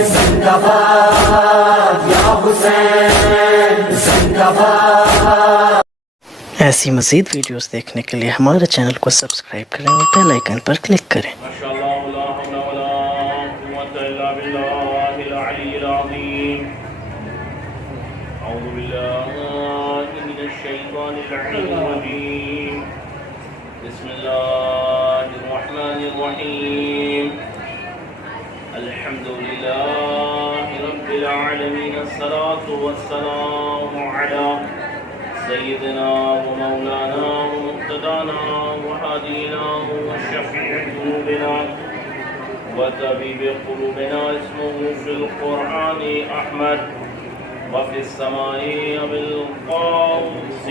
زندہ باد یا حسین زندہ باد۔ ایسی مزید ویڈیوز دیکھنے کے لیے ہمارے چینل کو سبسکرائب کریں اور بیل آئیکن پر کلک کریں۔ ماشاءاللہ لا حول ولا قوة الا باللہ العلی العظیم۔ اعوذ باللہ من الشیطان اللعین الرجیم۔ بسم اللہ الرحمن الرحیم۔ الحمد للہ رب العالمین، الصلاة والسلام علی سیدنا و مولانا و مقتدانا و حادینا و شفیع ذنوبنا و طبیب قلوبنا، اسمه فی القرآن احمد و فی السماء بالقوس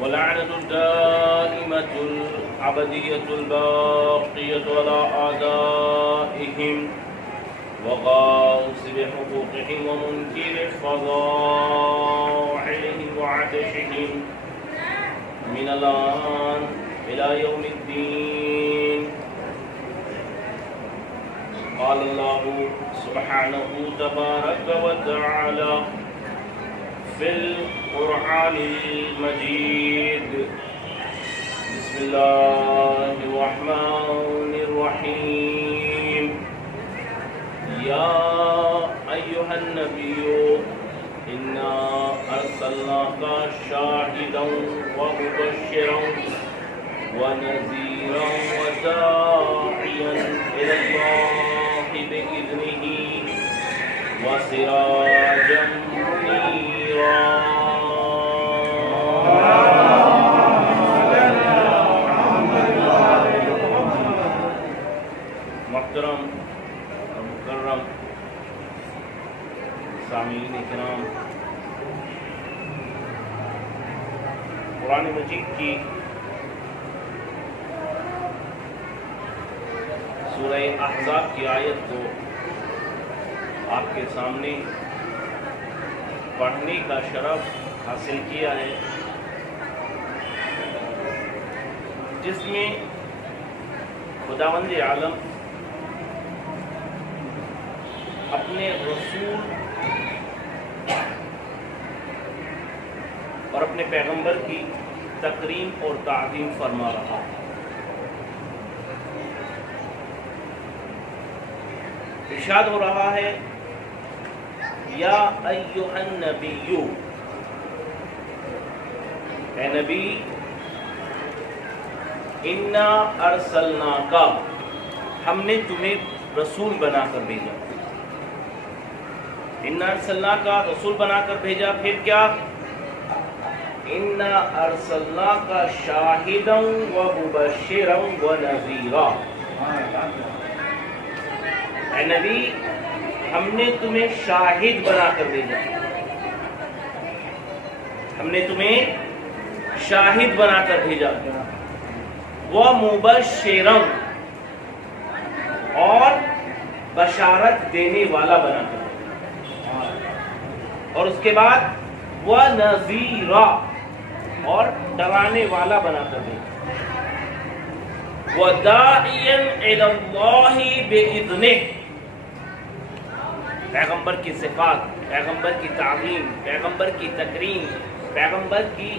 ولعنة الدائمة العبدية الباقية على أعدائهم وغاصب حقوقهم ومنكر فضائلهم وعطشهم من الآن إلى يوم الدين. قال الله سبحانه تبارك وتعالى في القرآن المجيد. بسم الله الرحمن الرحيم. يا أيها النبي إنا أرسلناك شاهدا ومبشرا ونذيرا وداعيا إلى الله بإذنه وسراجا منيرا. محترم اور مکرم سامعین کرام، قرآن مجید کی سورہ احزاب کی آیت کو آپ کے سامنے پڑھنے کا شرف حاصل کیا ہے، جس میں خداوند عالم اپنے رسول اور اپنے پیغمبر کی تکریم اور تعظیم فرما رہا ہے۔ ارشاد ہو رہا ہے، یا ایھا النبی، اے نبی، انا ارسلناک، ہم نے تمہیں رسول بنا کر بھیجا۔ انا ارسلناک، رسول بنا کر بھیجا، پھر کیا؟ انا ارسلناک شاہدا ومبشرا ونذیرا، اے نبی ہم نے تمہیں شاہد بنا کر بھیجا، ہم نے تمہیں شاہد بنا کر بھیجا، ومبشرا، اور بشارت دینے والا بنا کر بھیجا، اور اس کے بعد وَنَذِيرًا، اور ڈرانے والا بنا کر بھیجا، وَدَاعِيًا إِلَى اللَّهِ بِإِذْنِهِ، پیغمبر کی صفات، پیغمبر کی تعظیم، پیغمبر کی تکریم، پیغمبر کی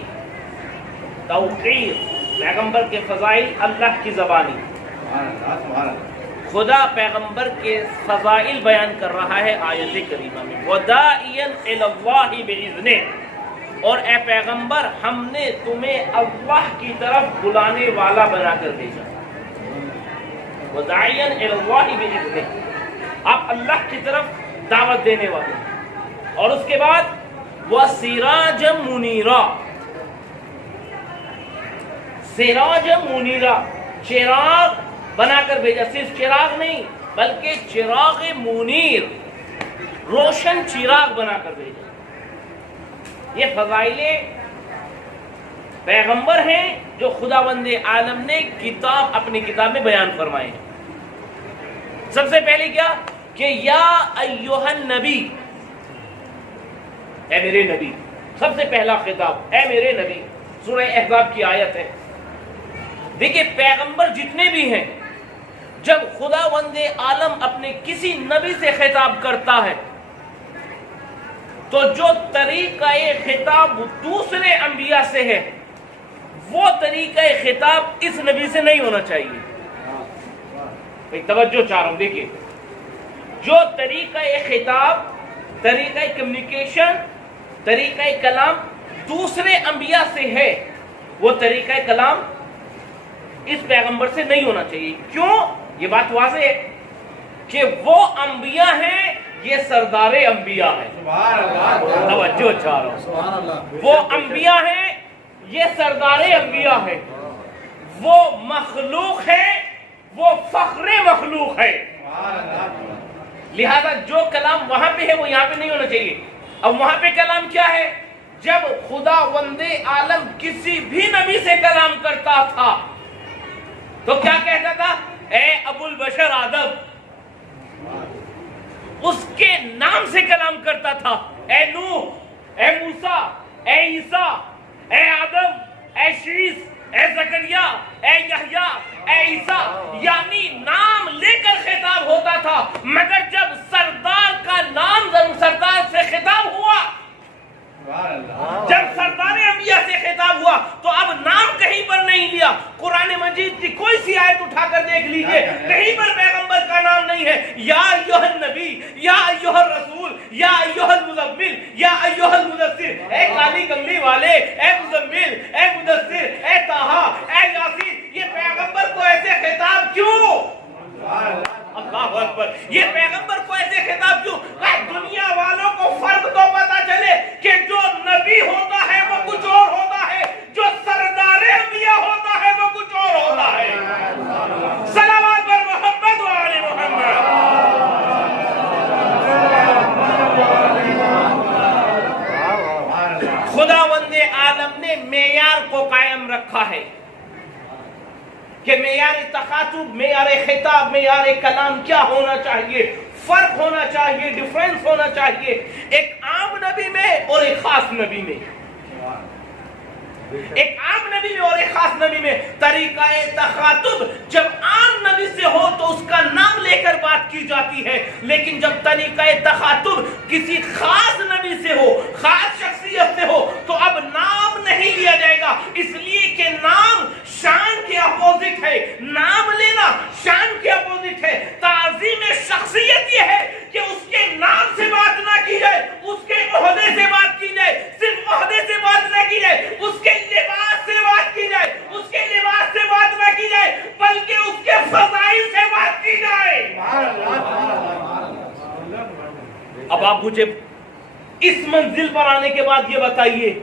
توقیر، پیغمبر کے فضائل اللہ کی زبانی۔ خدا پیغمبر کے فضائل بیان کر رہا ہے آیت کریمہ میں، وَدَاعِيًا إِلَى اللَّهِ بِإِذْنِهِ، اور اے پیغمبر ہم نے تمہیں اللہ کی طرف بلانے والا بنا کر بھیجا۔ وَدَاعِيًا إِلَى اللَّهِ بِإِذْنِهِ، آپ اللہ کی طرف دعوت دینے والے، اور اس کے بعد وَسِرَاجًا مُنِيرًا، سراج منیرا، چراغ بنا کر بھیجا، صرف چراغ نہیں بلکہ چراغ منیر، روشن چراغ بنا کر بھیجا۔ یہ فضائل پیغمبر ہیں جو خداوند عالم نے کتاب، اپنی کتاب میں بیان فرمائے ہیں۔ سب سے پہلے کیا کہ یا ایھا النبی، اے میرے نبی، سب سے پہلا خطاب اے میرے نبی۔ سورہ احزاب کی آیت ہے، دیکھیں پیغمبر جتنے بھی ہیں، جب خداوند عالم اپنے کسی نبی سے خطاب کرتا ہے تو جو طریقہ خطاب دوسرے انبیاء سے ہے وہ طریقہ خطاب اس نبی سے نہیں ہونا چاہیے. ایک توجہ چاہ رہا ہوں، دیکھیے جو طریقہ خطاب، طریقہ کمیونیکیشن، طریقہ کلام دوسرے انبیاء سے ہے وہ طریقہ کلام اس پیغمبر سے نہیں ہونا چاہیے. کیوں؟ یہ بات واضح ہے کہ وہ انبیاء ہیں، یہ سردار انبیاء ہیں. توجہ چاہ رہا ہوں، وہ انبیاء ہیں، یہ سردار انبیاء ہیں، وہ مخلوق ہے، وہ فخر مخلوق ہے. لہذا جو کلام وہاں پہ ہے وہ یہاں پہ نہیں ہونا چاہیے. اب وہاں پہ کلام کیا ہے؟ جب خداوند عالم کسی بھی نبی سے کلام کرتا تھا تو کیا کہتا تھا؟ اے ابو البشر آدم. اس کے نام سے کلام کرتا تھا. اے نوح، اے موسیٰ، اے عیسیٰ، اے آدم، اے شیس، اے زکریا، اے یحییٰ، اے عیسیٰ، یعنی نام لے کر خطاب ہوتا تھا. مگر جب سردار کا نام سردار سے خطاب ہوا، جب سردار انبیاء سے خطاب ہوا تو اب نام کہیں پر نہیں لیا. قرآن مجید کی کوئی سی آیت اٹھا کر دیکھ لیجئے، کہیں پر پیغمبر کا نام نہیں ہے. یا ایھا النبی، یا ایھا الرسول، یا ایھا المزمل، یا ایھا المدثر. اے کالی کملی والے، اے مزمل، اے مدثر، اے طٰہٰ، اے یاسین. یہ پیغمبر کو ایسے خطاب کیوں؟ اللہ اکبر. یہ پیغمبر کو ایسے خطاب کیوں؟ دنیا والوں کو فرق تو پتا چلے کہ جو نبی ہوتا ہے وہ کچھ اور ہوتا ہے، جو سردار انبیاء ہوتا ہے وہ کچھ اور ہوتا ہے. صلوات بر محمد و آل محمد. خداوند عالم نے معیار کو قائم رکھا ہے کہ معیار تخاطب، معیار خطاب، معیار کلام کیا ہونا چاہیے. فرق ہونا چاہیے، ڈیفرنس ہونا چاہیے ایک عام نبی میں اور ایک خاص نبی میں. ایک عام نبی میں اور ایک خاص نبی میں طریقہ تخاطب جب عام نبی سے ہو تو اس کا نام لے کر بات کی جاتی ہے، لیکن جب طریقہ تخاطب کسی خاص نبی سے ہو، خاص شخصیت سے ہو تو اب نام نہیں لیا جائے گا، اس لیے کہ نام شان کے اپوزٹ ہے. نام لینا شان کے اپوزٹ ہے. تعظیم شخصیت یہ ہے کہ اس کے نام سے بات نہ کی جائے، اس کے عہدے سے بات کی جائے. صرف عہدے سے بات نہ کی جائے، اس کے لباس سے بات کی جائے. اس کے لباس سے بات نہ کی جائے بلکہ اس کے فضائل سے بات کی جائے. اب آپ مجھے اس منزل پر آنے کے بعد یہ بتائیے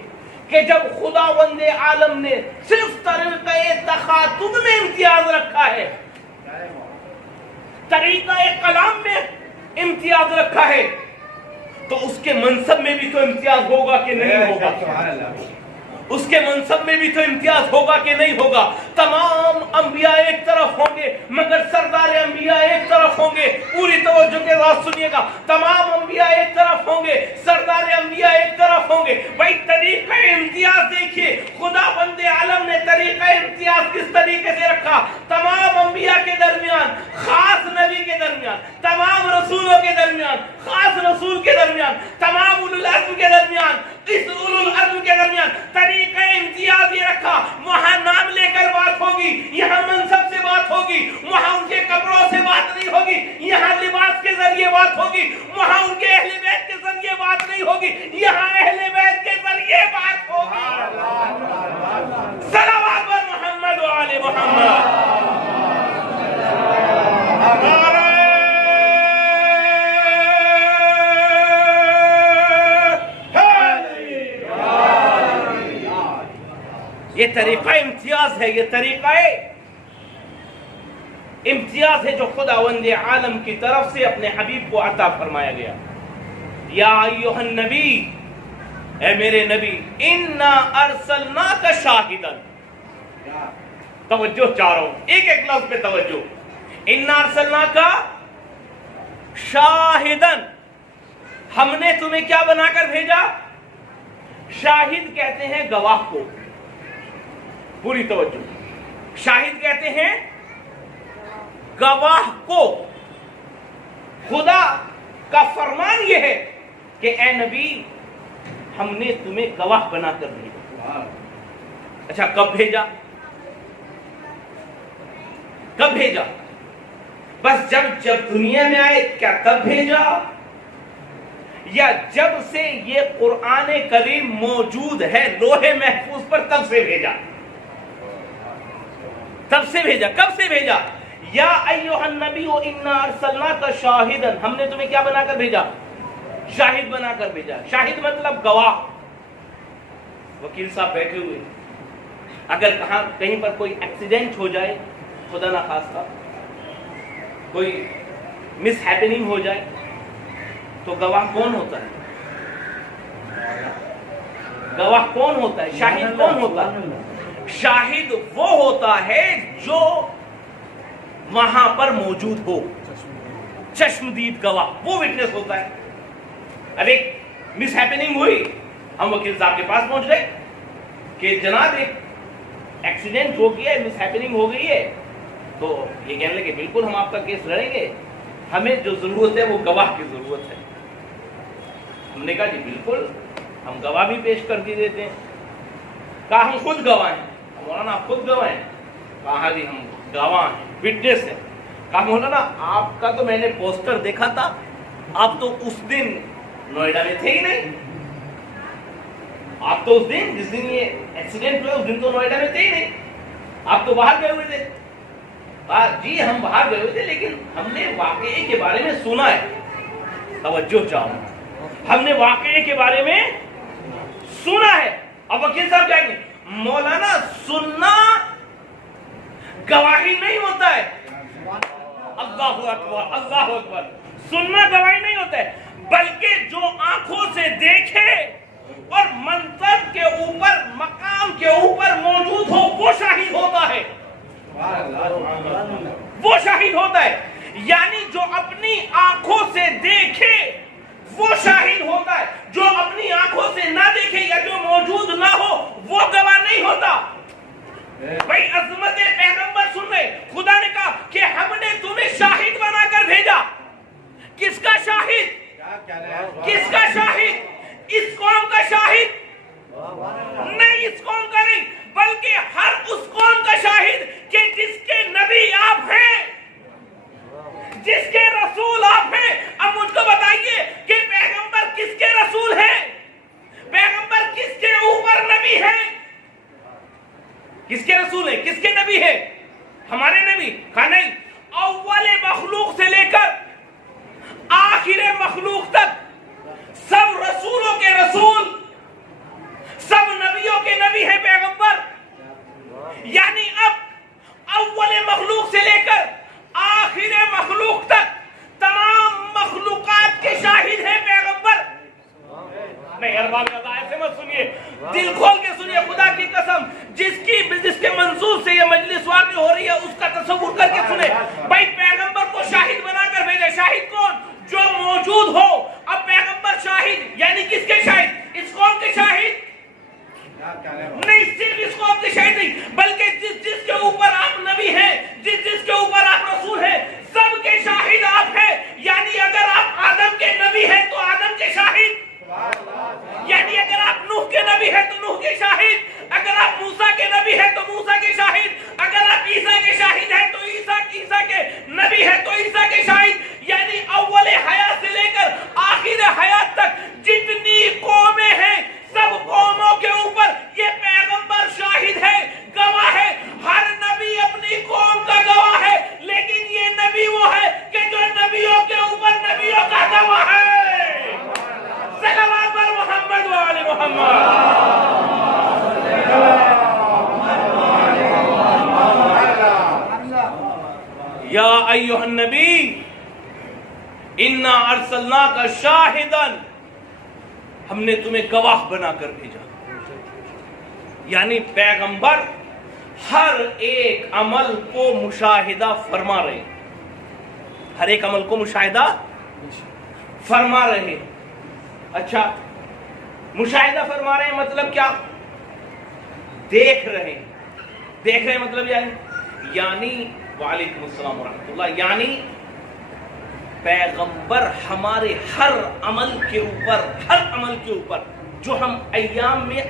کہ جب خداوند عالم نے صرف طریقہ تخاطب میں امتیاز رکھا ہے، طریقہ کلام میں امتیاز رکھا ہے، تو اس کے منصب میں بھی تو امتیاز ہوگا کہ نہیں ہوگا؟ اس کے منصب میں بھی تو امتیاز ہوگا کہ نہیں ہوگا؟ تمام انبیاء ایک طرف ہوں گے مگر سردار انبیاء ایک طرف ہوں گے. پوری توجہ کے ساتھ سنیے گا. تمام انبیاء ایک طرف ہوں گے، سردار انبیاء ایک طرف ہوں گے. بھائی طریقہ امتیاز دیکھیے، خداوند عالم نے طریقہ امتیاز کس طریقے سے رکھا. تمام انبیاء کے درمیان، خاص نبی کے درمیان، تمام رسولوں کے درمیان، خاص رسول کے درمیان، تمام اولو العزم کے درمیان، اس اولو العزم کے درمیان طریقہ امتیاز یہ رکھا. وہاں نام لے کر بات ہوگی، یہاں منصب سے بات ہوگی. وہاں ان کے کپڑوں سے بات نہیں ہوگی، یہاں لباس کے ذریعے بات ہوگی. وہاں ان کے اہل بیت کے ذریعے بات نہیں ہوگی، یہاں اہل بیت کے ذریعے بات ہوگی. صلوات بر محمد و آل محمد. یہ طریقہ امتیاز ہے، یہ طریقہ امتیاز ہے جو خداوند عالم کی طرف سے اپنے حبیب کو عطا فرمایا گیا. یا ایھا النبی، اے میرے نبی، انا ارسلناک شاہدا. توجہ چاہ رہا ہوں، ایک ایک لفظ پہ توجہ. انا ارسلناک شاہدا، ہم نے تمہیں کیا بنا کر بھیجا؟ شاہد کہتے ہیں گواہ کو. پوری توجہ. شاہد کہتے ہیں گواہ کو. خدا کا فرمان یہ ہے کہ اے نبی ہم نے تمہیں گواہ بنا کر بھیجا. اچھا کب بھیجا؟ کب بھیجا؟ بس جب دنیا میں آئے کیا تب بھیجا؟ یا جب سے یہ قرآن کریم موجود ہے لوح محفوظ پر تب سے بھیجا؟ تب سے بھیجا. کب سے بھیجا؟ یا ایھا النبی انا ارسلناک شاہدا، ہم نے تمہیں کیا بنا کر بھیجا؟ شاہد بنا کر بھیجا. شاہد مطلب گواہ. وکیل صاحب بیٹھے ہوئے، اگر کہیں پر کوئی ایکسیڈنٹ ہو جائے، خدا نہ خواستہ کوئی مس ہیپننگ ہو جائے، تو گواہ کون ہوتا ہے؟ گواہ کون ہوتا ہے؟ شاہد کون ہوتا ہے؟ شاہد وہ ہوتا ہے جو وہاں پر موجود ہو، چشمدید گواہ، وہ وٹنس ہوتا ہے. اب ایک مس ہیپننگ ہوئی، ہم وکیل صاحب کے پاس پہنچ گئے کہ جناب ایک ایکسیڈنٹ ہو گیا ہے، مس ہیپننگ ہو گئی ہے. تو یہ کہنے لگے بالکل ہم آپ کا کیس لڑیں گے، ہمیں جو ضرورت ہے وہ گواہ کی ضرورت ہے. ہم نے کہا جی بالکل ہم گواہ بھی پیش کر دی دیتے ہیں. کہا ہم خود گواہ ہیں. مولانا آپ خود گواہ ہیں؟ کہا جی ہم گواہ ہیں، وٹنس ہیں. کہا مولانا آپ کا تو میں نے پوسٹر دیکھا تھا، آپ تو اس دن نوئیڈا میں تھے ہی نہیں. آپ تو اس دن جس دن یہ ایکسیڈنٹ ہوا اس دن تو نوئیڈا میں تھے ہی نہیں، آپ تو باہر گئے ہوئے تھے. جی ہم باہر گئے ہوئے تھے لیکن ہم نے واقعے کے بارے میں سنا ہے. توجہ چاہوں، ہم نے واقعے کے بارے میں سنا ہے. اب وکیل صاحب کہیں گے مولانا سننا گواہی نہیں ہوتا ہے. اللہ اکبر اللہ اکبر. سننا گواہی نہیں ہوتا ہے، بلکہ جو آنکھوں سے دیکھے اور منصب کے اوپر مقام کے اوپر موجود ہو وہ شاہد ہوتا ہے. وہ شاہد ہوتا ہے. یعنی جو اپنی آنکھوں سے دیکھے وہ شاہد ہوتا ہے، جو اپنی آنکھوں سے نہ دیکھے یا جو موجود نہ ہو وہ گواہ نہیں ہوتا. بھائی عظمت پیغمبر سن رہے، خدا نے کہا کہ ہم نے تمہیں شاہد بنا کر بھیجا. کس کا شاہد؟ کس کا شاہد؟ اس قوم کا شاہد نہیں، اس قوم کا نہیں، بلکہ ہر اس قوم کا شاہد کہ جس کے نبی آپ ہیں، جس کے رسول آپ ہیں. اب مجھ کو بتائیے کہ پیغمبر کس کے رسول ہیں؟ پیغمبر کس کے اوپر نبی ہیں؟ کس کے رسول ہیں؟ کس کے نبی ہیں؟ ہمارے نبی؟ کہا نہیں، اول مخلوق سے لے کر آخر مخلوق تک سب رسولوں کے رسول، سب نبیوں کے نبی ہیں پیغمبر. یعنی اب اول مخلوق سے لے کر آخر مخلوق تک تمام مخلوقات کے شاہد ہیں پیغمبر. نہیں ارباب ایسے مت سنیے، دل کھول کے سنیے. خدا کی قسم جس کے منصوب سے یہ مجلس واقع ہو رہی ہے اس کا تصور کر کے سنے. بھائی پیغمبر کو شاہد بنا کر بھیجا. شاہد کون؟ جو موجود ہو. اب پیغمبر شاہد یعنی کس کے شاہد؟ اس قوم کے شاہد نہیں، صرف اس قوم کے شاہد نہیں، بلکہ جس کے اوپر آپ نبی ہیں، جس کے اوپر آپ رسول ہیں، سب کے شاہد آپ ہیں. یعنی اگر آپ آدم کے نبی ہیں تو آدم کے شاہد، یعنی اگر آپ نوح کے نبی ہیں تو نوح کے شاہد، اگر آپ موسیٰ کے نبی ہیں تو موسیٰ کے شاہد، اگر آپ عیسیٰ کے شاہد ہیں تو عیسیٰ کے نبی ہیں تو عیسیٰ کے شاہد. یعنی اول حیات سے لے کر آخر حیات تک جتنی قومیں ہیں سب قوموں کے اوپر یہ پیغمبر شاہد ہے، گواہ ہے. ہر نبی اپنی قوم کا گواہ ہے، لیکن یہ نبی وہ ہے کہ جو نبیوں کے اوپر نبیوں کا گواہ ہے. صلوات بر محمد و آل محمد. یا ایھا النبی انا ارسلناک شاہدا، ہم نے تمہیں گواہ بنا کر بھیجا. یعنی پیغمبر ہر ایک عمل کو مشاہدہ فرما رہے، ہر ایک عمل کو مشاہدہ فرما رہے. اچھا مشاہدہ فرما رہے ہیں مطلب کیا؟ دیکھ رہے ہیں. دیکھ رہے ہیں مطلب یعنی وعلیکم السلام ورحمۃ اللہ، یعنی پیغمبر ہمارے ہر عمل کے اوپر جو ہم ایام میں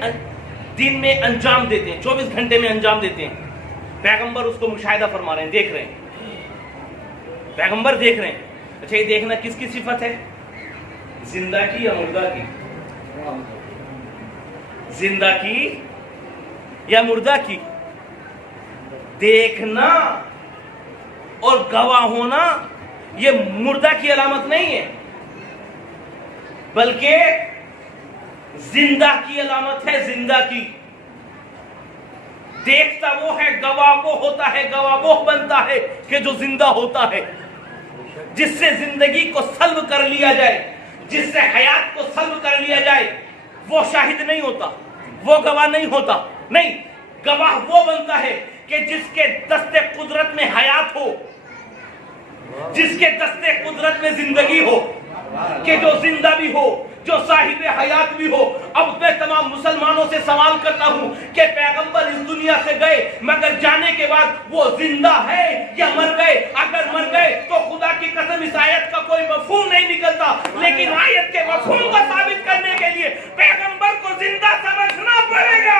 دن میں انجام دیتے ہیں، 24 گھنٹے میں انجام دیتے ہیں، پیغمبر اس کو مشاہدہ فرما رہے ہیں، دیکھ رہے ہیں، پیغمبر دیکھ رہے ہیں۔ اچھا یہ دیکھنا کس کی صفت ہے؟ زندہ کی یا مردہ کی؟ زندہ کی یا مردہ کی؟ دیکھنا اور گواہ ہونا یہ مردہ کی علامت نہیں ہے، بلکہ زندہ کی علامت ہے، زندہ کی۔ دیکھتا وہ ہے، گواہ وہ ہوتا ہے، گواہ وہ بنتا ہے کہ جو زندہ ہوتا ہے۔ جس سے زندگی کو سلب کر لیا جائے، جس سے حیات کو سلب کر لیا جائے، وہ شاہد نہیں ہوتا، وہ گواہ نہیں ہوتا، نہیں، گواہ وہ بنتا ہے کہ جس کے دست قدرت میں حیات ہو، جس کے دست قدرت میں زندگی ہو، کہ جو زندہ بھی ہو، جو صاحب حیات بھی ہو۔ اب میں تمام مسلمانوں سے سوال کرتا ہوں کہ پیغمبر اس دنیا سے گئے، مگر جانے کے بعد وہ زندہ ہے یا مر گئے؟ اگر مر گئے تو خدا کی قسم اس آیت کا کوئی مفہوم نہیں نکلتا، لیکن آیت کے مفہوم کو ثابت کرنے کے لیے پیغمبر کو زندہ سمجھنا پڑے گا۔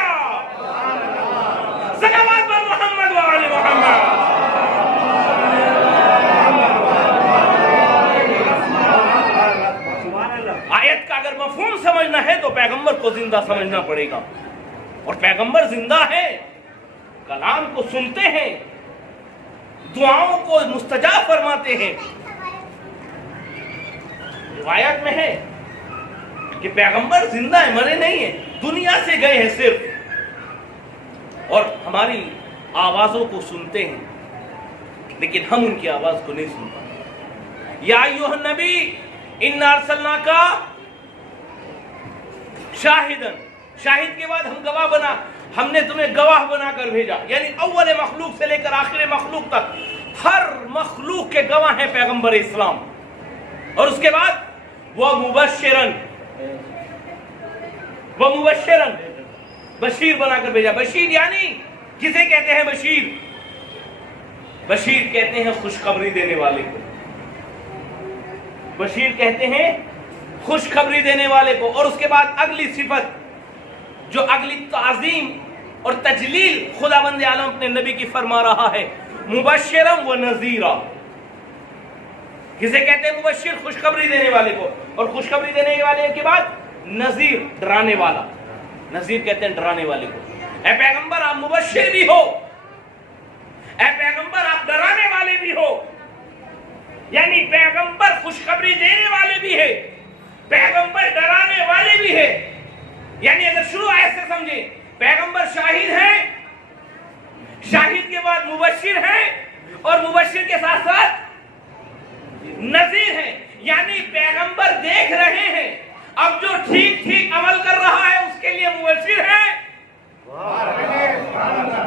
صلوات بر محمد و آل محمد۔ آیت کا اگر مفہوم سمجھنا ہے تو پیغمبر کو زندہ سمجھنا پڑے گا، اور پیغمبر زندہ ہے، کلام کو سنتے ہیں، دعاؤں کو مستجاب فرماتے ہیں۔ روایت میں ہے کہ پیغمبر زندہ ہے، مرے نہیں ہیں، دنیا سے گئے ہیں صرف، اور ہماری آوازوں کو سنتے ہیں، لیکن ہم ان کی آواز کو نہیں سن پاتے۔ یا ایھا النبی انا ارسلناک شاہدن، شاہد کے بعد ہم گواہ بنا، ہم نے تمہیں گواہ بنا کر بھیجا، یعنی اول مخلوق سے لے کر آخر مخلوق تک ہر مخلوق کے گواہ ہیں پیغمبر اسلام۔ اور اس کے بعد وہ مبشرن بشیر بنا کر بھیجا۔ بشیر یعنی کسے کہتے ہیں بشیر؟ بشیر کہتے ہیں خوشخبری دینے والے کو، بشیر کہتے ہیں خوشخبری دینے والے کو۔ اور اس کے بعد اگلی صفت جو اگلی تعظیم اور تجلیل خداوند عالم اپنے نبی کی فرما رہا ہے، مبشرم و نذیرا۔ کسے کہتے ہیں مبشر؟ خوشخبری دینے والے کو، اور خوشخبری دینے والے کے بعد نذیر، ڈرانے والا۔ نذیر کہتے ہیں ڈرانے والے کو۔ اے پیغمبر آپ مبشر بھی ہو، اے پیغمبر آپ ڈرانے والے بھی ہو، یعنی پیغمبر خوشخبری دینے والے بھی ہے، پیغمبر ڈرانے والے بھی ہے۔ یعنی اگر شروع ایسے سمجھیں، پیغمبر شاہد ہیں، شاہد کے بعد مبشر ہیں، اور مبشر کے ساتھ ساتھ نذیر ہیں، یعنی پیغمبر دیکھ رہے ہیں، اب جو ٹھیک ٹھیک عمل کر رہا ہے اس کے لیے مبشر ہے۔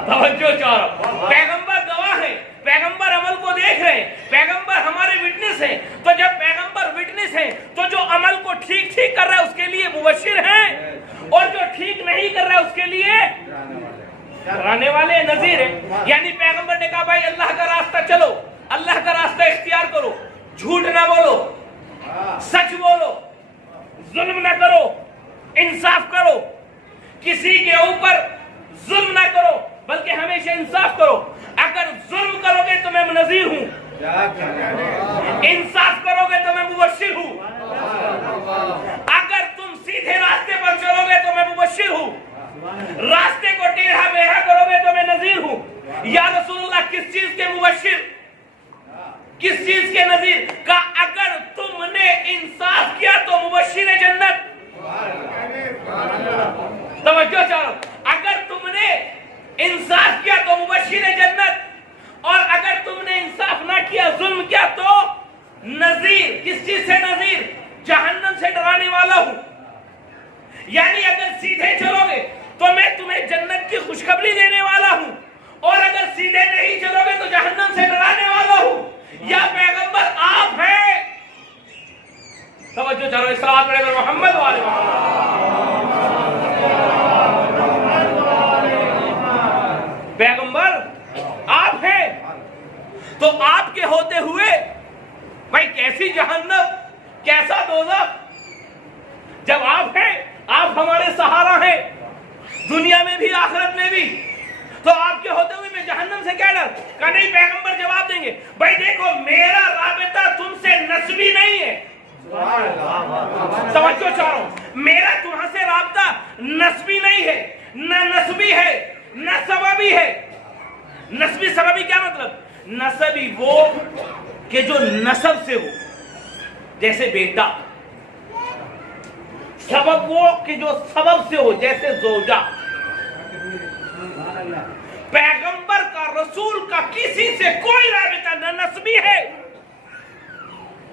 توجہ چاہو، پیغمبر گواہ ہے، پیغمبر عمل کو دیکھ رہے ہیں، پیغمبر ہمارے وٹنس ہیں، تو جب پیغمبر وٹنس ہیں تو جو عمل کو ٹھیک ٹھیک کر رہا ہے اس کے لیے مبشر ہیں، اور جو ٹھیک نہیں کر رہا ہے اس کے لیے ڈرانے والے، نذیر ہیں۔ یعنی پیغمبر نے کہا بھائی اللہ کا راستہ چلو، اللہ کا راستہ اختیار کرو، جھوٹ نہ بولو، سچ بولو، ظلم نہ کرو، انصاف کرو، کسی کے اوپر ظلم نہ کرو بلکہ ہمیشہ انصاف کرو۔ اگر ظلم کرو گے تو میں نذیر ہوں، انصاف کرو گے تو میں مبشر ہوں، اگر تم سیدھے راستے پر چلو گے تو میں مبشر ہوں، راستے کو ٹیڑھا میڑھا کرو گے تو میں نذیر ہوں۔ یا رسول اللہ کس چیز کے مبشر، کس چیز کے نذیر؟ کہ اگر تم نے انصاف کیا تو مبشر جنت۔ توجہ چاہو، اگر تم نے انصاف کیا تو مبشر جنت، اور اگر تم نے انصاف نہ کیا، ظلم کیا، تو نذیر۔ کس چیز سے نذیر؟ جہنم سے ڈرانے والا ہوں۔ یعنی اگر سیدھے چلو گے تو میں تمہیں جنت کی خوشخبری دینے والا ہوں، اور اگر سیدھے نہیں چلو گے تو جہنم سے ڈرانے والا ہوں۔ یا پیغمبر آپ ہیں؟ توجہ چلو، صلوات پڑھیں محمد والے محمد۔ پیغمبر آپ ہیں تو آپ کے ہوتے ہوئے بھائی کیسی جہنم، کیسا دوزخ؟ جب آپ ہیں، آپ ہمارے سہارا ہیں دنیا میں بھی آخرت میں بھی، تو آپ کے ہوتے ہوئے میں جہنم سے کیا ڈر؟ کہ نہیں، پیغمبر جواب دیں گے بھائی دیکھو میرا رابطہ تم سے نسبی نہیں ہے، سمجھو چاہ رہا ہوں، میرا تمہاں سے رابطہ نسبی نہیں ہے، نہ نسبی ہے نہ سببی ہے۔ نسبی سببی کیا مطلب؟ نسبی وہ کہ جو نسب سے ہو، جیسے بیٹا، سبب وہ کہ جو سبب سے ہو، جیسے زوجہ۔ پیغمبر کا، رسول کا کسی سے کوئی رابطہ نہ نسبی ہے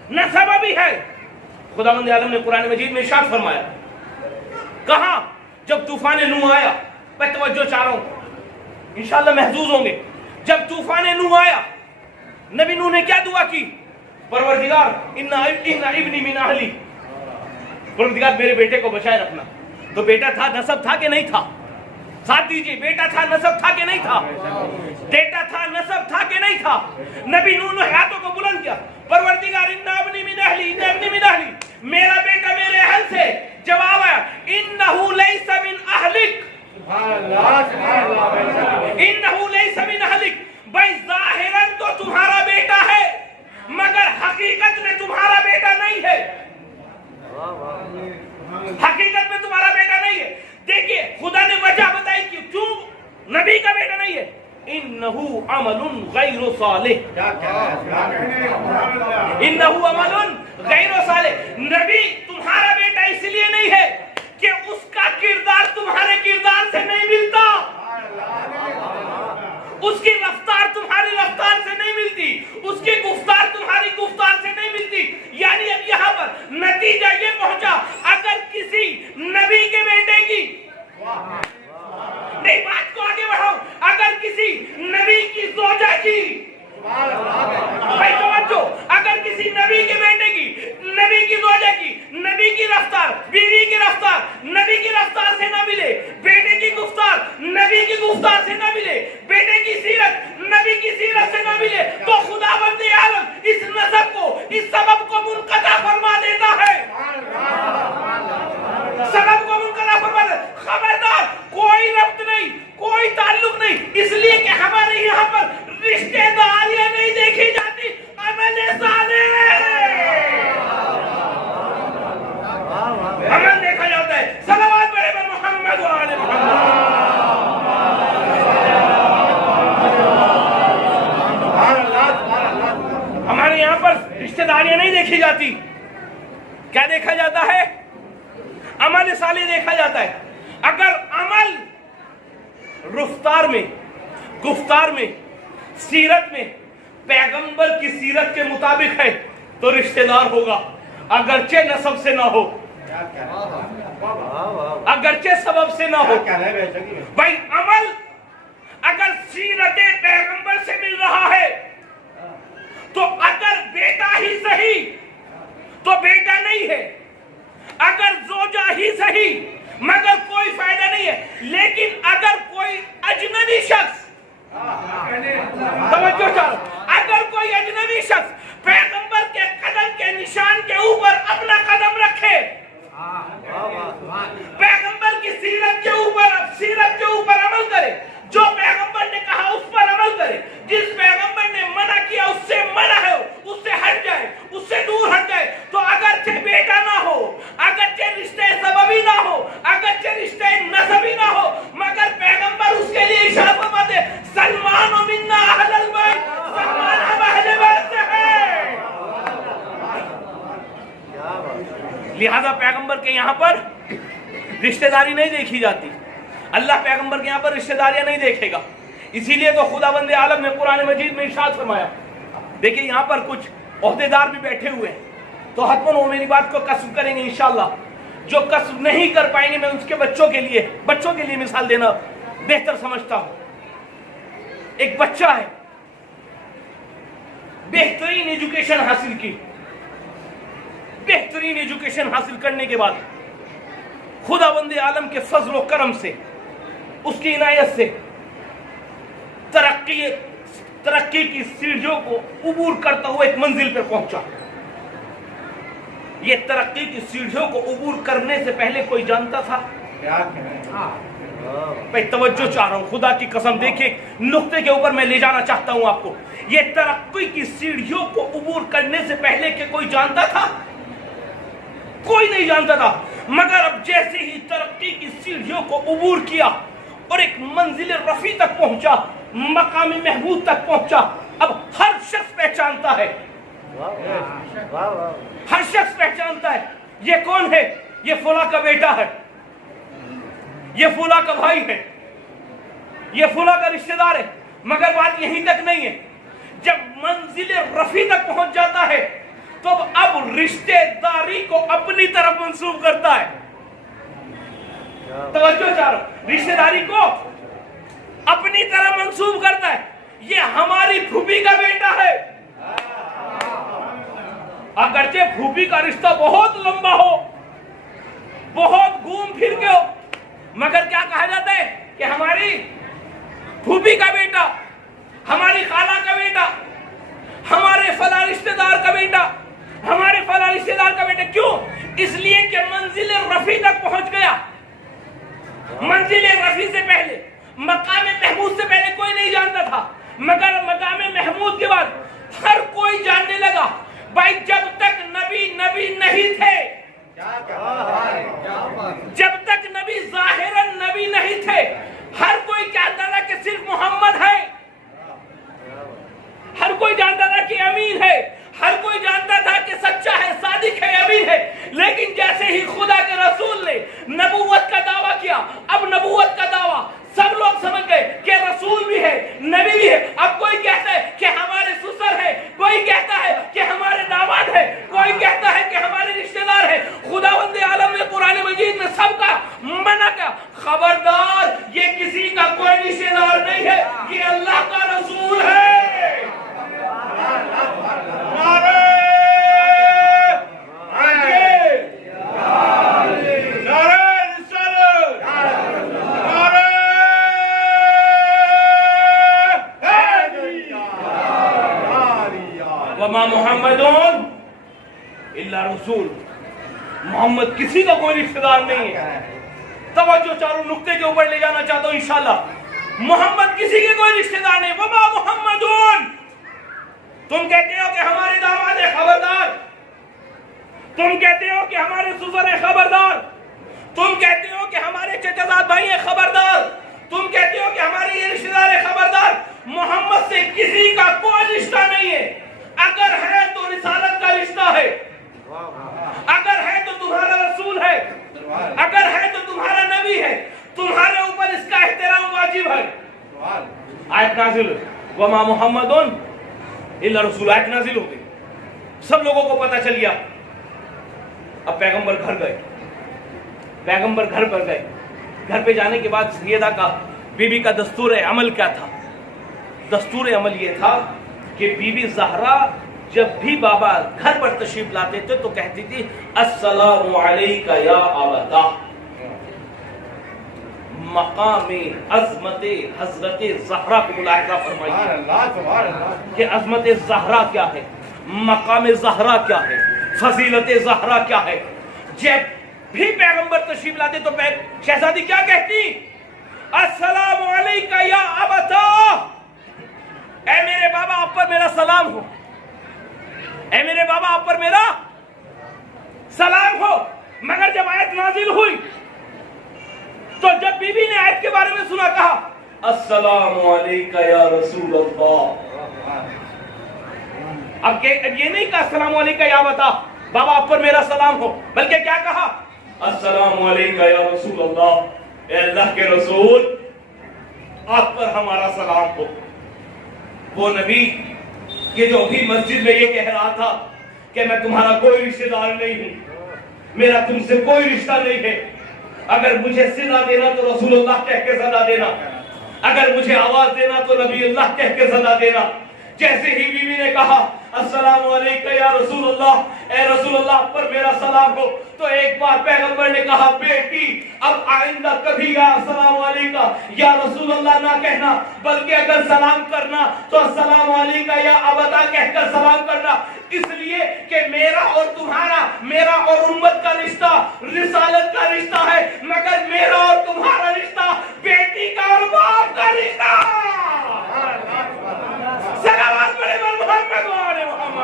نہ سببی ہے۔ خداوند عالم نے قرآن مجید میں ارشاد فرمایا، کہاں جب طوفان نوح آیا، میں توجہ چاہ رہا ہوں انشاءاللہ محظوظ ہوں گے، جب طوفان نوح آیا نبی نوح نے کیا دعا کی؟ پروردگار ان ابنی من اہلی، پروردگار میرے بیٹے کو بچائے رکھنا۔ تو بیٹا تھا، نسب تھا کہ نہیں تھا؟ ساتھ دیجئے، بیٹا تھا، نسب تھا کہ نہیں تھا؟ بیٹا تھا، نسب تھا کہ نہیں تھا؟ نبی نوح نے ہاتھوں کو بلند کیا، پروردگار ان ابنی من اہلی، ان ابنی من اہلی، میرا بیٹا میرے اہل سے۔ جواب آیا انہو لیس من اہلک، انہو لیس من اہلک، بھائی ظاہراً تو تمہارا بیٹا ہے مگر حقیقت میں تمہارا بیٹا نہیں ہے، حقیقت میں تمہارا بیٹا نہیں ہے۔ دیکھیے خدا نے وجہ بتائی کہ کیوں نبی کا بیٹا نہیں ہے، انہو عمل غیر صالح، انہو عمل غیر صالح، نبی تمہارا بیٹا اس لیے نہیں ہے کہ اس کا کردار تمہارے کردار سے نہیں ملتا، اس کی رفتار تمہاری رفتار سے نہیں ملتی، اس کی گفتار تمہاری گفتار سے نہیں ملتی۔ یعنی اب یہاں پر نتیجہ یہ پہنچا، اگر کسی نبی کے بیٹے کی، نہیں بات کو آگے بڑھاؤ، اگر کسی نبی کی زوجہ کی، بھائی توجہ، اگر کسی نبی کے بیٹے کی، نبی کی زوجہ کی، نبی کی رفتار، بیوی کی رفتار نبی کی رفتار سے نہ ملے، بیٹے کی گفتار نبی کی گفتار سے نہ ملے، بیٹے کی سیرت نبی کی سیرت سے نہ ملے، تو خداوند عالم اس نسب کو، اس سبب کو منقطع فرما دیتا ہے، سبب کو منقطع فرما دیتا ہے۔ خبردار، کوئی ربط نہیں، کوئی تعلق نہیں، اس لیے کہ ہمارے یہاں پر رشتہ داریاں نہیں دیکھی جاتی، عمل صالح عمل دیکھا جاتا ہے۔ صلوات پڑھے بر محمد و آل محمد۔ ہمارے یہاں پر رشتہ داریاں نہیں دیکھی جاتی، کیا دیکھا جاتا ہے؟ عمل صالح دیکھا جاتا ہے۔ اگر عمل رفتار میں، گفتار میں، سیرت میں پیغمبر کی سیرت کے مطابق ہے تو رشتہ دار ہوگا، اگرچہ نسب سے نہ ہو، اگرچہ سبب سے نہ ہو۔ بھائی عمل اگر سیرت پیغمبر سے مل رہا ہے تو اگر بیٹا ہی صحیح تو بیٹا نہیں ہے، اگر زوجہ ہی صحیح مگر کوئی فائدہ نہیں ہے، لیکن اگر کوئی اجنبی شخص، توجہ چاہو، اگر کوئی اجنبی شخص پیغمبر کے قدم کے نشان کے اوپر اپنا قدم رکھے، پیغمبر کی سیرت کے اوپر عمل کرے، جو پیغمبر نے کہا اس پر عمل کرے، جس پیغمبر نے منع کیا اس سے منع ہے، اس سے ہٹ جائے، اس سے دور ہٹ جائے، تو اگرچہ بیٹا نہ ہو، اگرچہ رشتے سببی نہ ہو، اگرچہ رشتے نسبی نہ ہو، مگر پیغمبر اس کے لیے ارشاد فرماتے ہیں سلمان و منا اہل البیت، سلمان ہم اہل بیت سے ہیں۔ لہذا پیغمبر کے یہاں پر رشتہ داری نہیں دیکھی جاتی، اللہ پیغمبر کے یہاں پر رشتہ داریاں نہیں دیکھے گا۔ اسی لیے تو خداوند عالم نے قرآن مجید میں ارشاد فرمایا، دیکھیں یہاں پر کچھ عہدیدار بھی بیٹھے ہوئے ہیں، تو حتماً وہ میری بات کو کسب کریں گے انشاءاللہ، جو کسب نہیں کر پائیں گے میں اس کے بچوں کے لیے مثال دینا بہتر سمجھتا ہوں۔ ایک بچہ ہے، بہترین ایجوکیشن حاصل کی، بہترین ایجوکیشن حاصل کرنے کے بعد خداوند عالم کے فضل و کرم سے، اس کی عنایت سے ترقی کی سیڑھیوں کو عبور کرتا ہوا ایک منزل پر پہنچا. یہ ترقی کی سیڑھیوں کو عبور کرنے سے پہلے کوئی جانتا تھا؟ میں توجہ چاہ رہا ہوں، خدا کی قسم. دیکھیں نقطے کے اوپر میں لے جانا چاہتا ہوں آپ کو. یہ ترقی کی سیڑھیوں کو عبور کرنے سے پہلے کہ کوئی جانتا تھا؟ کوئی نہیں جانتا تھا. مگر اب جیسے ہی ترقی کی سیڑھیوں کو عبور کیا اور ایک منزل رفیع تک پہنچا، مقام محمود تک پہنچا، اب ہر شخص پہچانتا ہے. ہر شخص پہچانتا ہے یہ کون ہے. یہ فلاں کا بیٹا ہے، یہ فلاں کا بھائی ہے، یہ فلاں کا رشتہ دار ہے. مگر بات یہیں تک نہیں ہے. جب منزل رفیع تک پہنچ جاتا ہے تو اب رشتہ داری کو اپنی طرف منسوب کرتا ہے. توجہ چاہ رہا ہوں، رشتہ داری کو اپنی طرف منسوب کرتا ہے. یہ ہماری پھوپھی کا بیٹا ہے. اگرچہ پھوپھی کا رشتہ بہت لمبا ہو، بہت گھوم پھر کے ہو، مگر کیا کہا جاتا ہے کہ ہماری پھوپھی کا بیٹا، ہماری خالہ کا بیٹا، ہمارے فلاں رشتہ دار کا بیٹا، ہمارے فلاں رشتہ دار کا بیٹا. کیوں؟ اس لیے کہ منزل رفیع تک پہنچ گیا. منزل رفیع سے پہلے، مقام محمود سے پہلے کوئی نہیں جانتا تھا، مگر مقام محمود کے بعد ہر کوئی جاننے لگا. بھائی جب تک نبی نہیں تھے، جب تک نبی ظاہراً نبی نہیں تھے، ہر کوئی جانتا تھا کہ صرف محمد ہے. ہر کوئی جانتا تھا کہ امین ہے، ہر کوئی جانتا تھا کہ سچا ہے، صادق ہے، امین ہے. لیکن جیسے ہی خدا کے رسول نے نبوت کا دعویٰ کیا، اب نبوت کا دعویٰ سب لوگ سمجھ گئے کہ رسول بھی ہے، نبی بھی ہے. اب کوئی کہتا ہے کہ ہمارے سسر ہے، کوئی کہتا ہے کہ ہمارے داماد ہے، کوئی کہتا ہے کہ ہمارے رشتہ دار ہے. خداوند عالم نے قرآن مجید میں سب کا منع کیا. خبردار، یہ کسی کا کوئی رشتہ دار نہیں ہے، یہ اللہ کا رسول ہے. وما محمد الا رسول. محمد کسی کا کوئی رشتہ دار نہیں ہے. توجہ چاروں نقطے کے اوپر لے جانا چاہتا ہوں انشاءاللہ. محمد کسی کے کوئی رشتہ دار نہیں. وما محمد، تم کہتے ہو کہ ہمارے داماد ہے، خبردار. تم کہتے ہو کہ ہمارے سسر ہے، خبردار. تم کہتے ہو کہ ہمارے چچا زاد بھائی ہیں، خبردار. تم کہتے ہو کہ ہمارے یہ رشتہ دار ہے، خبردار. محمد سے کسی کا کوئی رشتہ نہیں ہے. اگر ہے تو رسالت کا رشتہ ہے، اگر ہے تو تمہارا رسول ہے، اگر ہے تو تمہارا نبی ہے. تمہارے اوپر اس کا احترام واجب ہے. آیت نازل، وما محمد الا رسول، آیت نازل ہو گئی. سب لوگوں کو پتہ چل گیا. اب پیغمبر گھر گئے، پیغمبر گھر پر گئے. گھر پہ جانے کے بعد سیدہ کا بی بی کا دستور عمل کیا تھا؟ دستور عمل یہ تھا کہ بی بی زہرا جب بھی بابا گھر پر تشریف لاتے تھے تو کہتی تھی السلام علیکہ یا ابتا. مقام عظمت حضرت زہرا کو ملاحظہ فرمائیے کہ عظمت زہرا کیا ہے، مقام زہرا کیا ہے، فضیلت زہرا کیا ہے. جب بھی پیغمبر تشریف لاتے تو شہزادی کیا کہتی؟ السلام علیکہ یا ابتا، اے میرے بابا آپ پر میرا سلام ہو، اے میرے بابا آپ پر میرا سلام ہو. مگر جب آیت نازل ہوئی تو جب بی بی نے آیت کے بارے میں سنا، کہا السلام علیکہ یا رسول اللہ. اب یہ نہیں کہا السلام علیکہ یا بتا بابا آپ پر میرا سلام ہو، بلکہ کیا کہا؟ السلام علیکہ یا رسول اللہ، اے اللہ کے رسول آپ پر ہمارا سلام ہو. وہ نبی کہ جو بھی مسجد میں یہ کہہ رہا تھا کہ میں تمہارا کوئی رشتہ دار نہیں ہوں، میرا تم سے کوئی رشتہ نہیں ہے. اگر مجھے صدا دینا تو رسول اللہ کہہ کے صدا دینا، اگر مجھے آواز دینا تو نبی اللہ کہہ کے صدا دینا. جیسے ہی بیوی نے کہا السلام علیکم یا رسول اللہ، اے رسول اللہ پر میرا سلام ہو، تو ایک بار پیغمبر نے کہا بیٹی اب آئندہ کبھی یا السلام علیکم یا رسول اللہ نہ کہنا، بلکہ اگر سلام کرنا تو السلام علیکم یا ابتا کہہ کر سلام کرنا، اس لیے کہ میرا اور تمہارا، میرا اور امت کا رشتہ رسالت کا رشتہ ہے، مگر میرا اور تمہارا رشتہ بیٹی کا اور باپ کا رشتہ۔ سلامات پڑھے بر محمد و آل محمد۔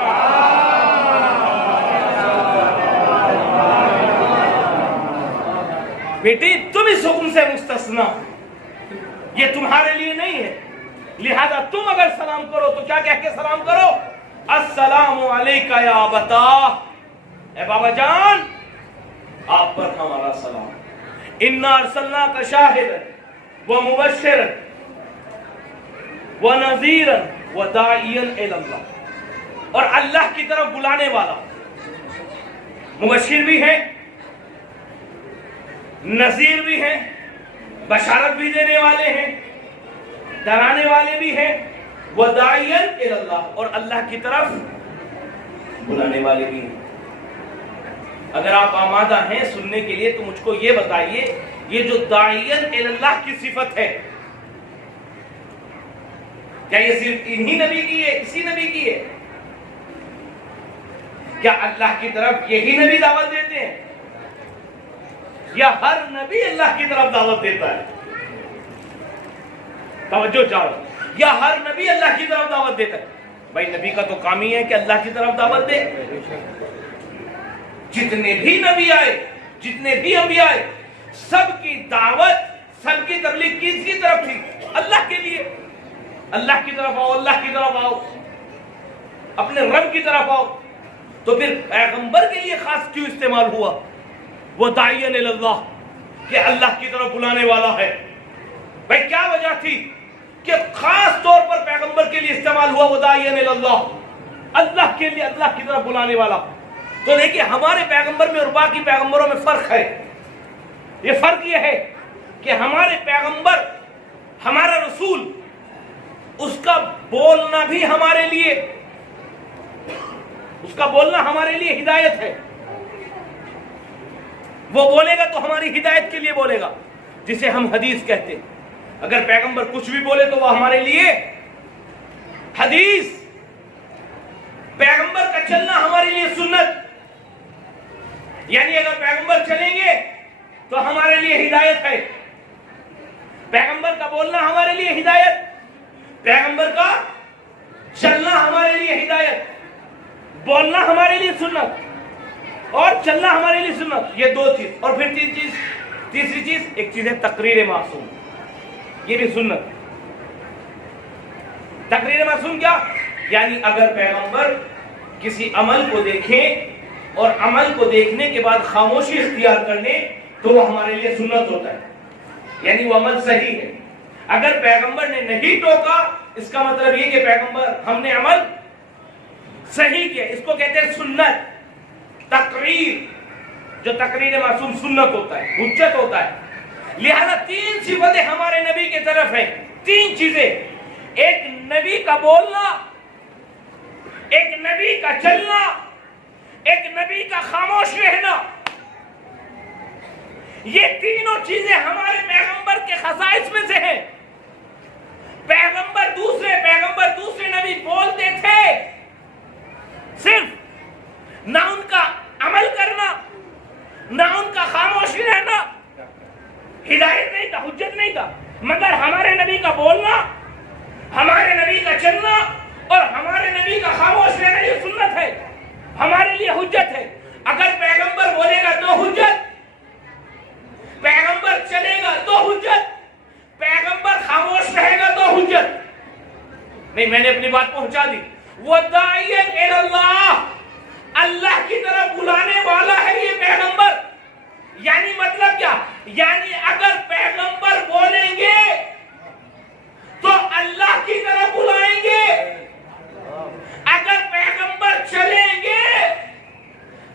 بیٹی تم اس حکم سے مستثنا، یہ تمہارے لیے نہیں ہے، لہذا تم اگر سلام کرو تو کیا کہہ کے سلام کرو؟ السلام علیکم یا ابتا، اے بابا جان آپ پر ہمارا سلام۔ انا ارسلناک شاہدا ومبشرا ونذیرا وداعیا الی اللہ، اور اللہ کی طرف بلانے والا، مبشر بھی ہے، نذیر بھی ہیں، بشارت بھی دینے والے ہیں، ڈرانے والے بھی ہیں، وداعیا الی اللہ، اور اللہ کی طرف بلانے والے بھی ہیں۔ اگر آپ آمادہ ہیں سننے کے لیے تو مجھ کو یہ بتائیے، یہ جو داعیا الی اللہ کی صفت ہے، کیا یہ صرف انہی نبی کی ہے، اسی نبی کی ہے؟ کیا اللہ کی طرف یہی نبی دعوت دیتے ہیں، یا ہر نبی اللہ کی طرف دعوت دیتا ہے؟ توجہ چاہو، یا ہر نبی اللہ کی طرف دعوت دیتا ہے؟ بھائی نبی کا تو کام ہی ہے کہ اللہ کی طرف دعوت دے۔ جتنے بھی نبی آئے، جتنے بھی انبیاء آئے، سب کی دعوت، سب کی تبلیغ کس کی طرف تھی؟ اللہ کے لیے۔ اللہ کی طرف آؤ، اللہ کی طرف آؤ، اپنے رب کی طرف آؤ۔ تو پھر پیغمبر کے لیے خاص کیوں استعمال ہوا وہ داعیا الی اللہ، کہ اللہ کی طرف بلانے والا ہے؟ بھائی کیا وجہ تھی کہ خاص طور پر پیغمبر کے لیے استعمال ہوا وہ داعیا الی اللہ، اللہ کے لیے، اللہ کی طرف بلانے والا؟ تو دیکھیے ہمارے پیغمبر میں اور باقی پیغمبروں میں فرق ہے۔ یہ فرق یہ ہے کہ ہمارے پیغمبر، ہمارا رسول، اس کا بولنا بھی ہمارے لیے، اس کا بولنا ہمارے لیے ہدایت ہے۔ وہ بولے گا تو ہماری ہدایت کے لیے بولے گا، جسے ہم حدیث کہتے ہیں۔ اگر پیغمبر کچھ بھی بولے تو وہ ہمارے لیے حدیث، پیغمبر کا چلنا ہمارے لیے سنت، یعنی اگر پیغمبر چلیں گے تو ہمارے لیے ہدایت ہے، پیغمبر کا بولنا ہمارے لیے ہدایت، پیغمبر کا چلنا ہمارے لیے ہدایت، بولنا ہمارے لیے سنت اور چلنا ہمارے لیے سنت، یہ دو چیز۔ اور پھر تیسری چیز، ایک چیز ہے تقریر معصوم، یہ بھی سنت۔ تقریر معصوم کیا؟ یعنی اگر پیغمبر کسی عمل کو دیکھیں اور عمل کو دیکھنے کے بعد خاموشی اختیار کر لیں تو وہ ہمارے لیے سنت ہوتا ہے، یعنی وہ عمل صحیح ہے۔ اگر پیغمبر نے نہیں ٹوکا، اس کا مطلب یہ کہ پیغمبر، ہم نے عمل صحیح کیا، اس کو کہتے ہیں سنت۔ تقریر، جو تقریر معصوم سنت ہوتا ہے، حجت ہوتا ہے۔ لہذا تین صفتیں ہمارے نبی کی طرف ہیں، تین چیزیں، ایک نبی کا بولنا، ایک نبی کا چلنا، ایک نبی کا خاموش رہنا۔ یہ تینوں چیزیں ہمارے پیغمبر کے خصائص میں سے ہیں۔ پیغمبر دوسرے نبی بولتے تھے، صرف نہ ان کا عمل کرنا، نہ ان کا خاموش رہنا ہدایت نہیں تھا، حجت نہیں تھا، مگر ہمارے نبی کا بولنا، ہمارے نبی کا چلنا اور ہمارے نبی کا خاموش رہنا یہ سنت ہے، ہمارے لیے حجت ہے۔ اگر پیغمبر بولے گا تو حجت، پیغمبر چلے گا تو حجت، پیغمبر خاموش رہے گا تو حجت نہیں۔ میں نے اپنی بات پہنچا دی۔ وَدَاعِيًا إِلَى اللَّهِ، اللہ کی طرف بلانے والا ہے یہ پیغمبر۔ یعنی مطلب کیا؟ یعنی اگر پیغمبر بولیں گے تو اللہ کی طرف بلائیں گے، اگر پیغمبر چلیں گے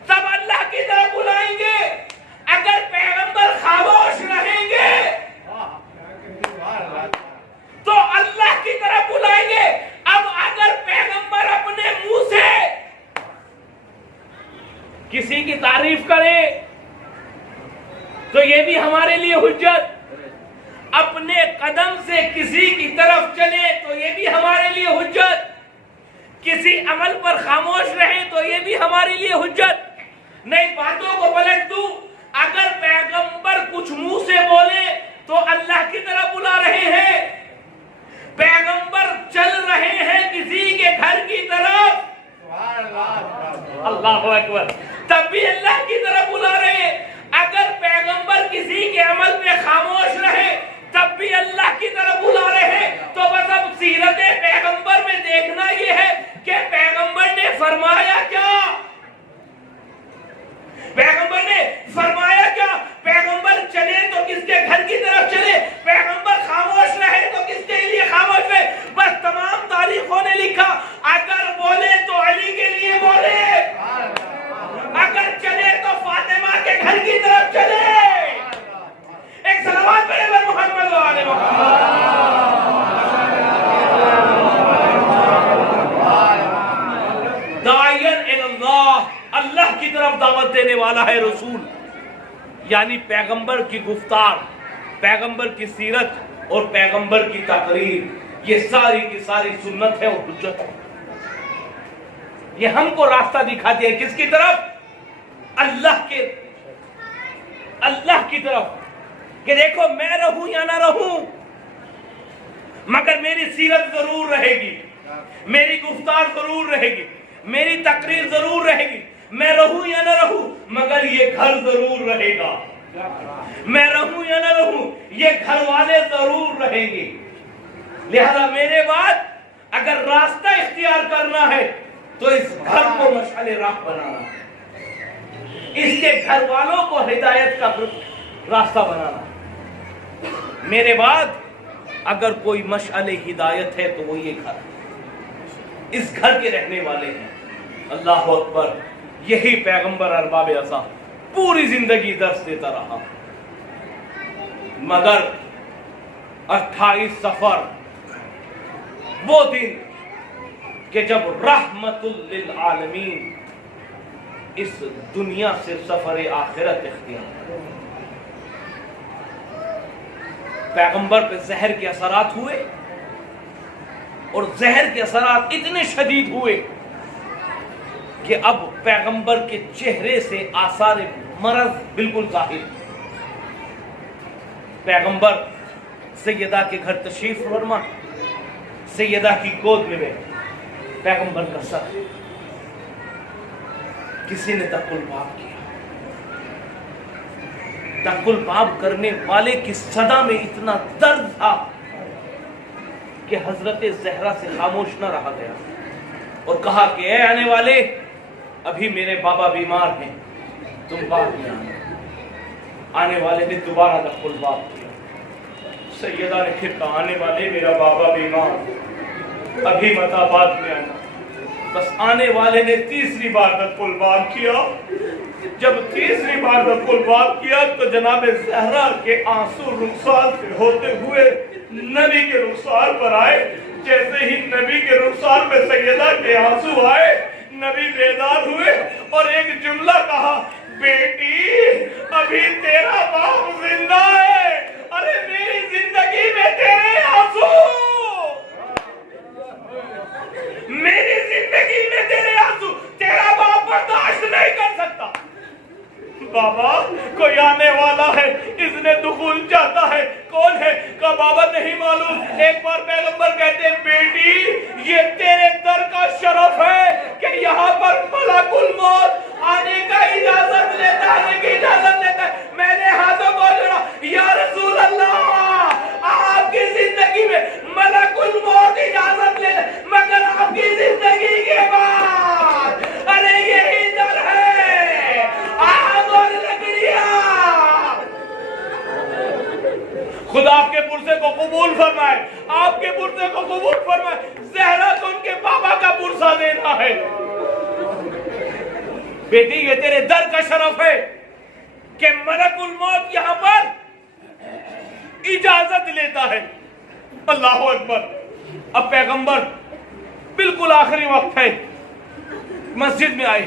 تب اللہ کی طرف بلائیں گے، اگر پیغمبر خاموش رہیں گے تو اللہ کی طرف بلائیں گے۔ اب اگر کی تعریف کرے تو یہ بھی ہمارے لیے حجت، اپنے قدم سے کسی کی طرف چلے تو یہ بھی ہمارے لیے حجت، کسی عمل پر خاموش رہے تو یہ بھی ہمارے لیے حجت۔ نئی باتوں کو پلٹ دوں، اگر پیغمبر کچھ منہ سے بولے تو اللہ کی طرف بلا رہے ہیں، پیغمبر چل رہے ہیں کسی کے گھر کی طرف، اللہ اکبر، تب بھی اللہ کی طرف بلا رہے ہیں۔ اگر پیغمبر کسی کے عمل پہ خاموش رہے تب بھی اللہ کی طرف بلا رہے ہیں۔ تو بس اب سیرت پیغمبر میں دیکھنا یہ ہے کہ پیغمبر نے فرمایا کیا، پیغمبر نے فرمایا کیا، پیغمبر چلے تو کس کے گھر کی طرف چلے، پیغمبر خاموش رہے تو کس کے لیے خاموش رہے۔ بس تمام تاریخوں نے لکھا اگر بولے تو علی کے لیے بولے، اگر چلے تو فاطمہ کے گھر کی طرف چلے۔ ایک صلوات پڑھے بر محمد و آل محمد۔ داعین الی اللہ، اللہ کی طرف دعوت دینے والا ہے رسول، یعنی پیغمبر کی گفتار، پیغمبر کی سیرت اور پیغمبر کی تقریر، یہ ساری کی ساری سنت ہے اور حجت ہے۔ یہ ہم کو راستہ دکھاتی ہے کس کی طرف؟ اللہ کی طرف، کہ دیکھو میں رہوں یا نہ رہوں مگر میری سیرت ضرور رہے گی، میری گفتار ضرور رہے گی، میری تقریر ضرور رہے گی، میں رہوں یا نہ رہوں مگر یہ گھر ضرور رہے گا، میں رہوں یا نہ رہوں یہ گھر والے ضرور رہیں گے۔ لہذا میرے بعد اگر راستہ اختیار کرنا ہے تو اس گھر کو مشعل راہ بنانا، اس کے گھر والوں کو ہدایت کا راستہ بنانا۔ میرے بعد اگر کوئی مشعل ہدایت ہے تو وہ یہ گھر، اس گھر کے رہنے والے ہیں۔ اللہ اکبر، یہی پیغمبر ارباب عصا پوری زندگی درس دیتا رہا، مگر 28 صفر وہ دن کہ جب رحمت للعالمین اس دنیا سے سفر آخرت اختیار، پیغمبر پہ زہر کے اثرات ہوئے اور زہر کے اثرات اتنے شدید ہوئے کہ اب پیغمبر کے چہرے سے آثار مرض بالکل ظاہر۔ پیغمبر سیدہ کے گھر تشریف فرما، سیدہ کی گود میں بیٹھ، پیغمبر کا سر کسی نے تقل باب کیا، تقل باب کرنے والے کی صدا میں اتنا درد تھا کہ حضرت زہرا سے خاموش نہ رہا گیا اور کہا کہ اے آنے والے، ابھی میرے بابا بیمار ہیں، تم بعد میں آنا۔ آنے والے نے دوبارہ تقل باب کیا، سیدہ نے پھر کہا آنے والے میرا بابا بیمار، ابھی متا بعد میں آنا۔ بس آنے والے نے تیسری بار تقل باب کیا۔ جب تیسری بار تقل باب کیا تو جناب زہرا کے آنسو رخسار سے ہوتے ہوئے نبی کے رخسار پر آئے۔ جیسے ہی نبی کے رخسار پہ سیدہ کے آنسو آئے، نبی بیدار ہوئے اور ایک جملہ کہا، بیٹی ابھی تیرا باپ زندہ ہے، ارے میری زندگی میں تیرے آنسو، میری زندگی میں تیرے آنسو تیرا باپ برداشت نہیں کر سکتا۔ بابا کوئی آنے والا ہے، اس نے دخول چاہتا ہے، کون ہے؟ کہا بابا نہیں معلوم۔ ایک بار پیغمبر کہتے ہیں بیٹی یہ تیرے در کا شرف ہے کہ یہاں پر ملک الموت آنے کا اجازت لیتا ہے، آنے کی اجازت لیتا ہے۔ میں نے ہاتھوں کو جوڑا، یا رسول اللہ آپ کی زندگی میں ملک الموت اجازت لے مگر آپ کی زندگی کے بعد ارے یہی در ہے، آگ اور لکڑیاں۔ خدا آپ کے پرسے کو قبول فرمائے، آپ کے پرسے کو قبول فرمائے۔ زہرا تو ان کے بابا کا پرسہ دینا ہے۔ بیٹی یہ تیرے در کا شرف ہے کہ ملک الموت یہاں پر اجازت لیتا ہے۔ اللہ اکبر۔ اب پیغمبر بالکل آخری وقت ہے، مسجد میں آئے،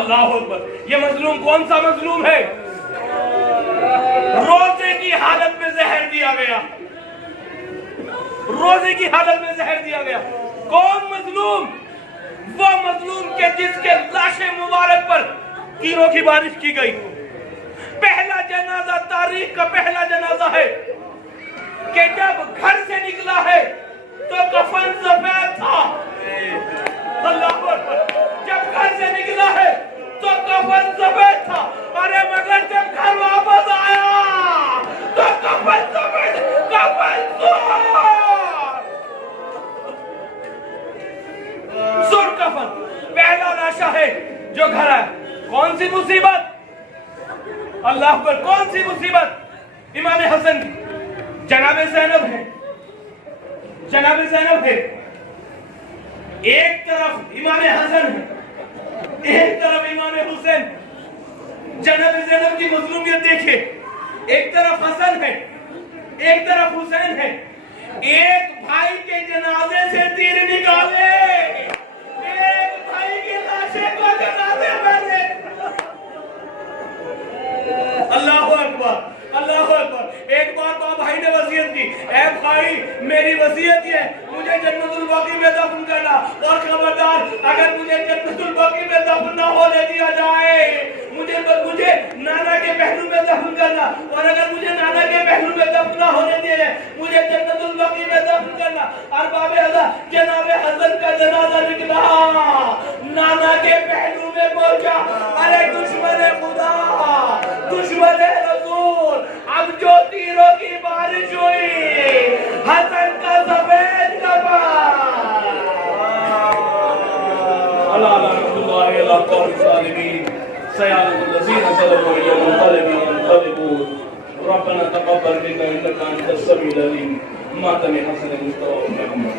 اللہ اکبر. یہ مظلوم کون سا مظلوم ہے؟ روزے کی حالت میں زہر دیا گیا. روزے کی حالت میں زہر دیا گیا. کون مظلوم؟ وہ مظلوم کے جس کے لاش مبارک پر تیروں کی بارش کی گئی. پہلا جنازہ تاریخ کا پہلا جنازہ ہے کہ جب گھر سے نکلا ہے تو کفن سفید تھا. اللہ اکبر. جب گھر سے نکلا ہے تو کفن سفید تھا. ارے مگر جب گھر واپس آیا تو کفن سفید کفن سر کفن. پہلا لاشا ہے جو گھر ہے. کون سی مصیبت؟ اللہ پر کون سی مصیبت؟ امام حسن کی. جناب زینب ہے. جناب زینب ہے. ایک طرف امام حسن ہے, ایک طرف امام حسین. جناب زینب کی مظلومیت دیکھیں. ایک طرف حسن ہے, ایک طرف حسین ہے. ایک بھائی کے جنازے سے تیر نکالے, ایک بھائی کی لاشیں کو جنازے میں لے. اللہ اکبر, اللہ اکبر. ایک بار تو بھائی نے وصیت کی, اے بھائی میری وصیت یہ ہے مجھے جنت الباقی میں دفن کرنا, اور خبردار اگر مجھے جنت الباقی میں دفن نہ ہونے دیا جائے مجھے نانا کے پہلو میں دفن کرنا, اور اگر مجھے نانا کے پہلو میں دفن نہ ہونے دیا جائے مجھے جنت الباقی میں دفن کرنا. اور باب حضرت جناب حسن کا جنازہ نکلا, نانا کے پہلو میں پہنچا. ارے دشمن خدا, دشمن رسول, اب جو تیروں کی بارش ہوئی, حسن کا سفید کفن. اللہ رحمت اللہ علیہ قوم الظالمین سیادت الذین ظلموا منقلبون منقلبون. ربنا تقبل منا انك انت السميع العليم. ماتم حسن المصطفى محمد.